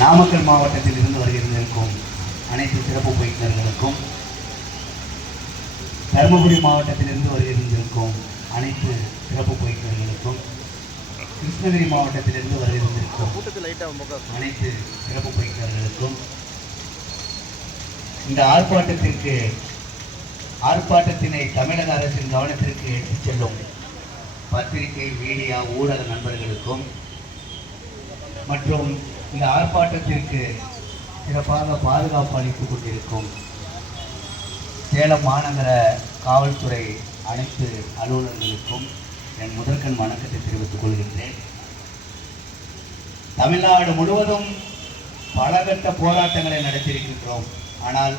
நாமக்கல் மாவட்டத்தில் இருந்து வருகிறவர்களுக்கும் அனைத்து சிறப்பு பயிற்சியாளர்களுக்கும், தருமபுரி மாவட்டத்தில் இருந்து வருகிறவர்களுக்கும் அனைத்து சிறப்பு பயிற்சியாளர்களுக்கும், கிருஷ்ணகிரி மாவட்டத்தில் இருந்து வருகிறவர்களுக்கும் அனைத்து சிறப்பு பயிற்சியாளர்களுக்கும், இந்த ஆர்ப்பாட்டத்தினை தமிழக அரசின் கவனத்திற்கு எடுத்துச் செல்லும் பத்திரிகை, மீடியா, ஊடக நண்பர்களுக்கும் மற்றும் இந்த ஆர்ப்பாட்டத்திற்கு சிறப்பாக பாதுகாப்பு அளித்துக் கொண்டிருக்கும் சேலம் மாநகர காவல்துறை அனைத்து அலுவலர்களுக்கும் என் முதற்கண் வணக்கத்தை தெரிவித்துக் கொள்கின்றேன். தமிழ்நாடு முழுவதும் பல கட்ட போராட்டங்களை நடத்தியிருக்கின்றோம். ஆனால்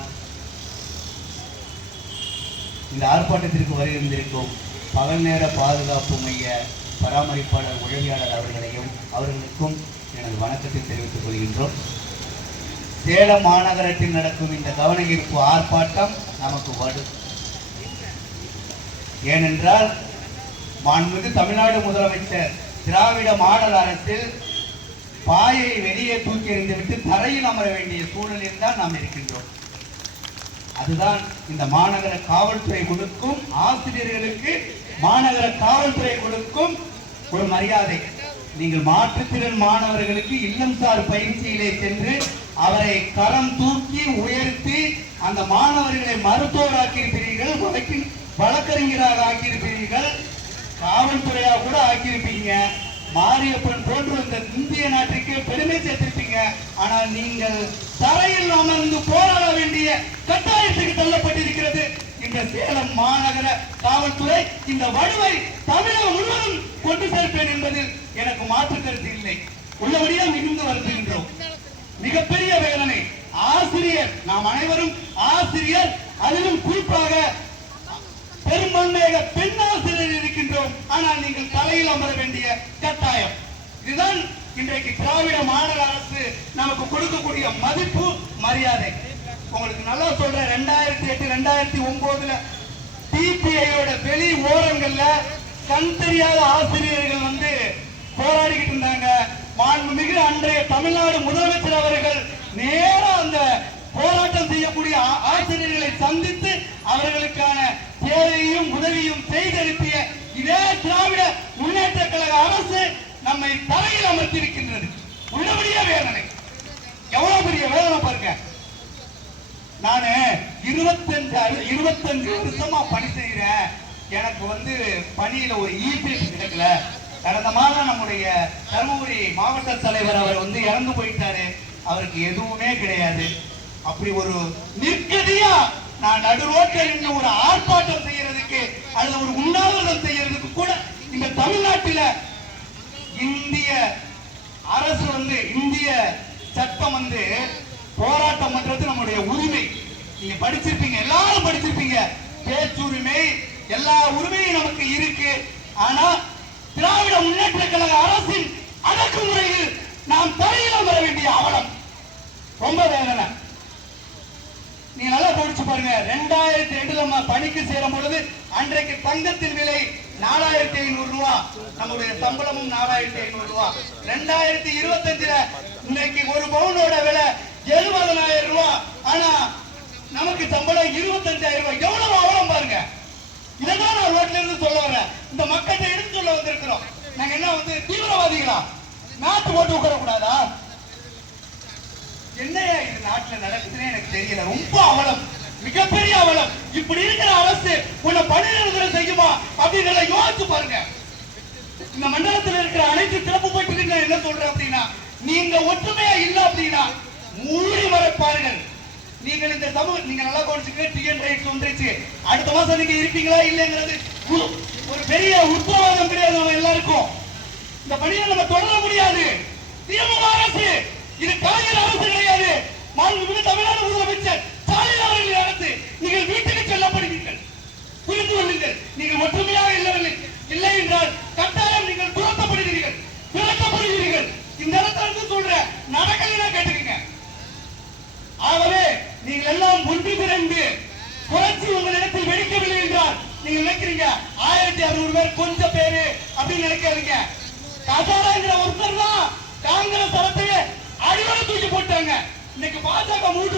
இந்த ஆர்ப்பாட்டத்திற்கு வருகின்றிருக்கும் பகல் நேர பாதுகாப்பு மைய பராமரிப்பாளர், உதவியாளர் அவர்களுக்கும் எனது வணக்கத்தை தெரிவித்துக் கொள்கின்றோம். சேலம் மாநகரத்தில் நடக்கும் இந்த கவன ஈர்ப்பு ஆர்ப்பாட்டம் நமக்கு வடு. ஏனென்றால் மாண்புமிகு தமிழ்நாடு முதலமைச்சர் திராவிட மாடல் அரசில் பாயை வெளியே தூக்கி எறிந்துவிட்டு தரையில் அமர வேண்டிய சூழலில் தான் நாம் இருக்கின்றோம். அதுதான் இந்த மாநகர காவல்துறை கொடுக்கும், ஆசிரியர்களுக்கு மாநகர காவல்துறை கொடுக்கும் ஒரு மரியாதை. நீங்கள் மாற்றுத்திறன் மாணவர்களுக்கு இல்லம்சார் பயிற்சியிலே சென்று அவரை கரம் தூக்கி உயர்த்தி அந்த மாணவர்களை மருத்துவர் ஆக்கியிருப்பீர்கள், வழக்கறிஞராக ஆக்கியிருப்பீர்கள், காவல்துறையாக கூட ஆக்கியிருப்பீங்க. மாரியப்பன் போன்று இந்த இந்திய நாட்டுக்கு பெருமை சேர்த்திருப்பீங்க. ஆனால் நீங்கள் தரையில் அமர்ந்து போராட வேண்டிய கட்டாயத்துக்கு தள்ளப்பட்டிருக்கிறது இந்த சேலம் மாநகர காவல்துறை. இந்த வலுவை தமிழகம் முழுவதும் கொண்டு சேர்ப்பேன் என்பதில் எனக்கு மாற்று கருத்து இல்லை. உள்ளபடியே மிகுந்து வருகின்றோம். மிகப்பெரிய வேதனை. ஆசிரியர், நாம் அனைவரும் ஆசிரியர், அதிலும் குறிப்பாக பெரும்பான்மையாக பெண் ஆசிரியர் இருக்கின்றோம். ஆனால் நீங்கள் தலையில் அமர வேண்டிய கட்டாயம். இதுதான் இன்றைக்கு திராவிட மாடல் அரசு நமக்கு கொடுக்கக்கூடிய மதிப்பு, மரியாதை. உங்களுக்கு நல்லா சொல்றேன், 2008 2009 டிபிஐயோட வெளி ஓரங்கள்ல கண் தெரியாத ஆசிரியர்கள் வந்து போராடிக்கிட்டு இருந்தாங்க. மாண்புமிகு அன்றைய தமிழ்நாடு முதலமைச்சர் அவர்கள் நேரா அந்த போராட்டம் செய்யக்கூடிய ஆசிரியர்களை சந்தித்து அவர்களுக்கான தேவையும் உதவியும் செய்தளிப்பிய இதே திராவிட முன்னேற்ற கழக அரசு நம்மை தரையில் அமர்த்தியிருக்கின்றது. உள்ளபடியே வேதனை. எவ்வளவு பெரிய வேதனை பாருங்க. நானு 25 வருஷமா பணி செய்யறேன். எனக்கு வந்து பணியில ஒரு ஈபிஎஸ் கிடைக்கல. கடந்த மாதம் நம்முடைய தருமபுரி மாவட்ட தலைவர் அவர் வந்து இறந்து போயிட்டாரு. அவருக்கு எதுவுமே கிடையாது. அப்படி ஒரு நிற்கதியா நான் நடு ரோட்டில் நின்று ஒரு ஆர்ப்பாட்டம் செய்யறதுக்கு அல்லது ஒரு உண்ணாவிரதம் செய்யறதுக்கு கூட இந்த தமிழ்நாட்டில இந்திய அரசு வந்து, இந்திய சட்டம் வந்து போராட்டம் பண்றது நம்முடைய உரிமை. நீங்க படிச்சிருப்பீங்க, எல்லாரும் படிச்சிருப்பீங்க. பேச்சுரிமை, எல்லா உரிமையும் நமக்கு இருக்கு. ஆனா திராவிட முன்னேற்ற கழக அரசின் அடக்குமுறையில் நாம் தரையில் வர வேண்டிய அவலம் ரொம்ப வேதனை. நீங்க நல்லா கவனிச்சு பாருங்க. 2002 பணிக்கு சேரும் பொழுது அன்றைக்கு தங்கத்தின் விலை 4500 ரூபாய், நம்முடைய சம்பளமும் 4500 ரூபாய். 2025 இன்னைக்கு ஒரு பவுனோட விலை 70000 ரூபாய். ஆனா நமக்கு சம்பளம் 25000 ரூபாய். எவ்வளவு அவலம் பாருங்க. இதான் நான் ரோட்ல இருந்து சொல்ல வரேன். இந்த மக்கள்கிட்ட எடுத்து சொல்ல வந்திருக்கிறோம். நாங்க என்ன வந்து தீவிரவாதிகளா? நாட்டு போட்டு உட்கார கூடாதா? என்னையா இது நாட்டுல நடக்குதுன்னு எனக்கு தெரியல. ரொம்ப அவலம், மிகப்பெரிய அவலம். இப்படி இருக்கிற அரசு உன்னை பணியிடங்களை செய்யுமா அப்படின்றத யோசிச்சு பாருங்க. இந்த மண்டலத்தில் இருக்கிற அனைத்து சிறப்பு பயிற்சிகள் என்ன சொல்றேன் அப்படின்னா, நீங்க ஒற்றுமையா இல்ல அப்படின்னா மூடி மறைப்பார்கள். நீங்கள் இந்த சமூக நீங்க நல்லா கவனிச்சுக்க. டிஎன் ரைட்ஸ் வந்துருச்சு. அடுத்த மாசம் நீங்க இருப்பீங்களா இல்லைங்கிறது ஒரு பெரிய உத்தரவாதம் கிடையாது. நம்ம எல்லாருக்கும் இந்த பணியை நம்ம தொடர முடியாது. திமுக அரசு, இது கலைஞர் அரசு கிடையாது. மாண்புமிகு தமிழ்நாடு முதலமைச்சர் ஸ்டாலின் அவர்கள் அரசு. நீங்கள் வீட்டுக்கு செல்லப்படுவீர்கள். புரிந்து கொள்ளுங்கள். நீங்கள் ஒற்றுமையாக இல்லை என்றால் கட்டாயம் நீங்கள் துரத்தப்படுகிறீர்கள், விரட்டப்படுகிறீர்கள். இந்த இடத்துல சொல்ற நடக்கலைன்னா கேட்டுக்கங்க. ஆகவே நீங்கள் எல்லாம் ஒன்று திரண்டு புரட்சி உங்களிடத்தில் வெடிக்கவில்லை என்றால் நீங்க நினைக்கிறீங்க 1600 பேர் கொஞ்சம் பேரு அப்படின்னு நினைக்காதீங்க. கசாராங்கிற ஒருத்தர் தான் காங்கிரஸ் அரசு அடிவரை தூக்கி இன்னைக்கு பாஜக மூட்டு